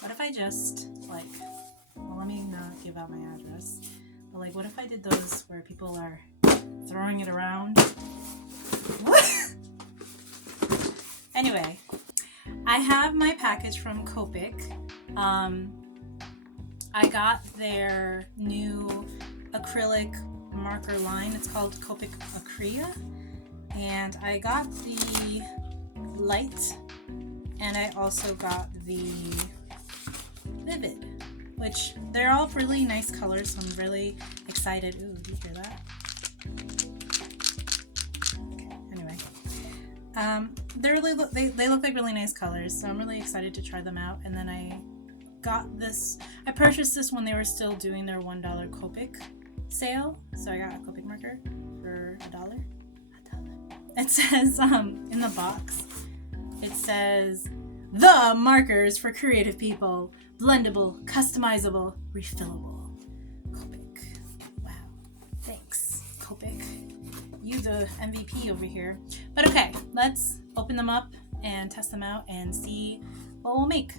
what if I just like, well, let me not give out my address, but like, what if I did those where people are throwing it around? What? Anyway, I have my package from Copic. I got their new acrylic marker line. It's called Copic Acrea. And I got the light, and I also got the vivid, which they're all really nice colors, so I'm really excited. Ooh, do you hear that? Okay, anyway. They look like really nice colors, so I'm really excited to try them out. And then I purchased this when they were still doing their $1 Copic sale, so I got a Copic marker for $1. It says in the box, it says, the markers for creative people, blendable, customizable, refillable. Copic. Wow, thanks Copic, you the MVP over here. But okay, let's open them up and test them out and see what we'll make.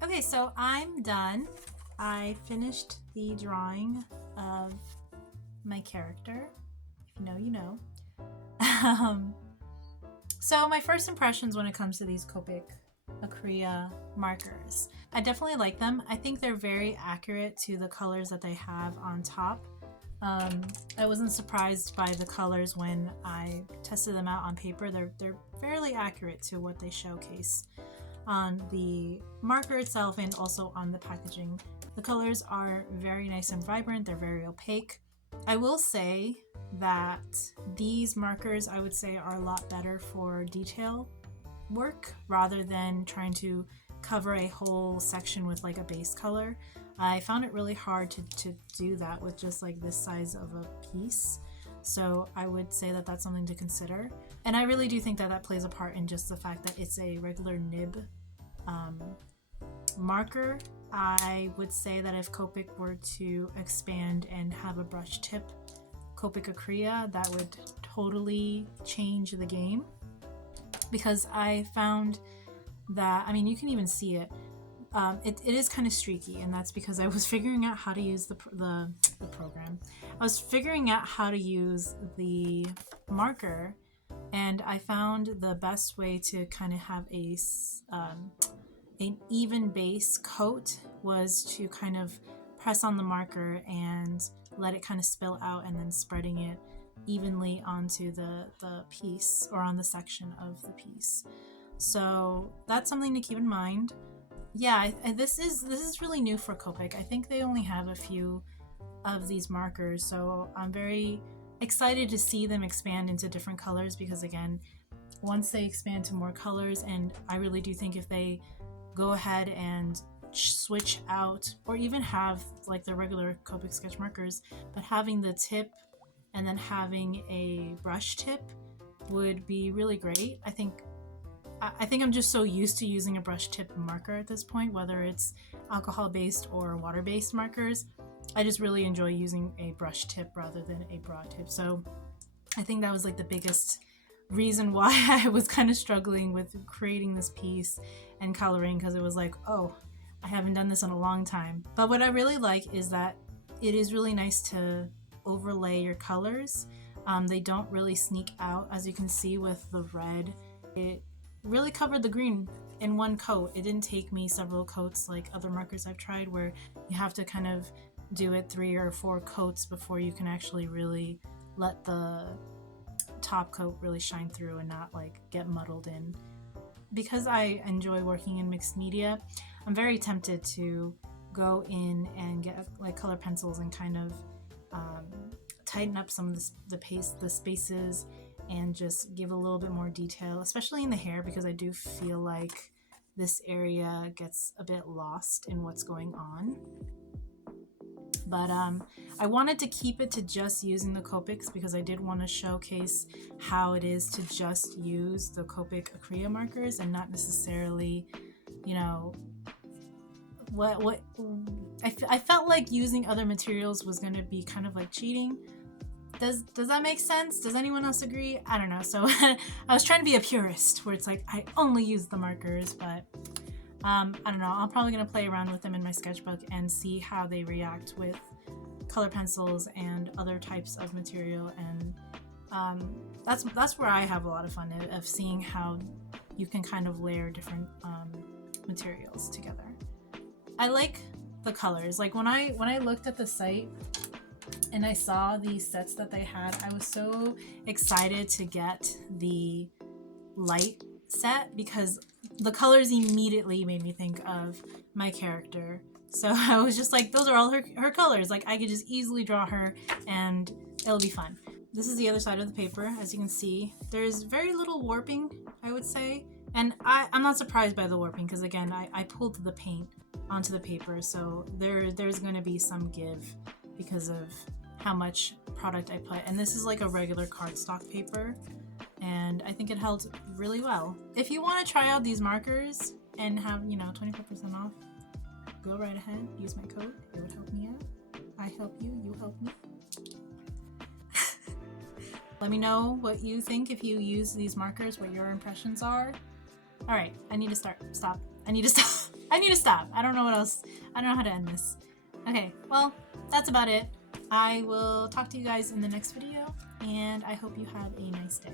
Okay, so I'm done. I finished the drawing of my character. If you know, you know. So my first impressions when it comes to these Copic Acrea markers, I definitely like them. I think they're very accurate to the colors that they have on top. I wasn't surprised by the colors when I tested them out on paper. They're fairly accurate to what they showcase on the marker itself and also on the packaging. The colors are very nice and vibrant. They're very opaque. I will say that these markers, I would say, are a lot better for detail work rather than trying to cover a whole section with like a base color. I found it really hard to do that with just like this size of a piece. So I would say that that's something to consider. And I really do think that that plays a part in just the fact that it's a regular nib marker. I would say that if Copic were to expand and have a brush tip Copic Acrea, that would totally change the game, because I found that, I mean, you can even see it. It is kind of streaky, and that's because I was figuring out how to use the program. I was figuring out how to use the marker, and I found the best way to kind of have an even base coat was to kind of press on the marker and let it kind of spill out, and then spreading it evenly onto the piece, or on the section of the piece. So that's something to keep in mind. Yeah, this is really new for Copic. I think they only have a few of these markers, so I'm very excited to see them expand into different colors, because again, once they expand to more colors, and I really do think if they go ahead and switch out, or even have like the regular Copic sketch markers, but having the tip and then having a brush tip would be really great. I think I'm just so used to using a brush tip marker at this point, whether it's alcohol based or water based markers. I just really enjoy using a brush tip rather than a broad tip. So I think that was like the biggest reason why I was kind of struggling with creating this piece and coloring, because it was like, oh, I haven't done this in a long time. But what I really like is that it is really nice to overlay your colors. They don't really sneak out, as you can see with the red. It really covered the green in one coat. It didn't take me several coats like other markers I've tried, where you have to kind of do it 3 or 4 coats before you can actually really let the top coat really shine through and not like get muddled in. Because I enjoy working in mixed media, I'm very tempted to go in and get like color pencils and kind of tighten up some of the spaces, and just give a little bit more detail, especially in the hair, because I do feel like this area gets a bit lost in what's going on. But I wanted to keep it to just using the Copics, because I did want to showcase how it is to just use the Copic Acrea markers and not necessarily, you know, what I felt like using other materials was going to be kind of like cheating. Does that make sense? Does anyone else agree? I don't know. So I was trying to be a purist, where it's like I only use the markers, but I don't know. I'm probably going to play around with them in my sketchbook and see how they react with color pencils and other types of material. And that's where I have a lot of fun of seeing how you can kind of layer different materials together. I like the colors. Like when I looked at the site and I saw these sets that they had, I was so excited to get the light set, because the colors immediately made me think of my character. So I was just like, those are all her colors. Like I could just easily draw her and it'll be fun. This is the other side of the paper. As you can see, there's very little warping, I would say. And I'm not surprised by the warping, because again, I pulled the paint onto the paper. So there's going to be some give because of how much product I put. And this is like a regular cardstock paper, and I think it held really well. If you want to try out these markers and have, 25% off, go right ahead, use my code. It would help me out. I help you, you help me. Let me know what you think if you use these markers, what your impressions are. All right, I need to stop. I need to stop. I don't know what else. I don't know how to end this. Okay, well, that's about it. I will talk to you guys in the next video, and I hope you have a nice day.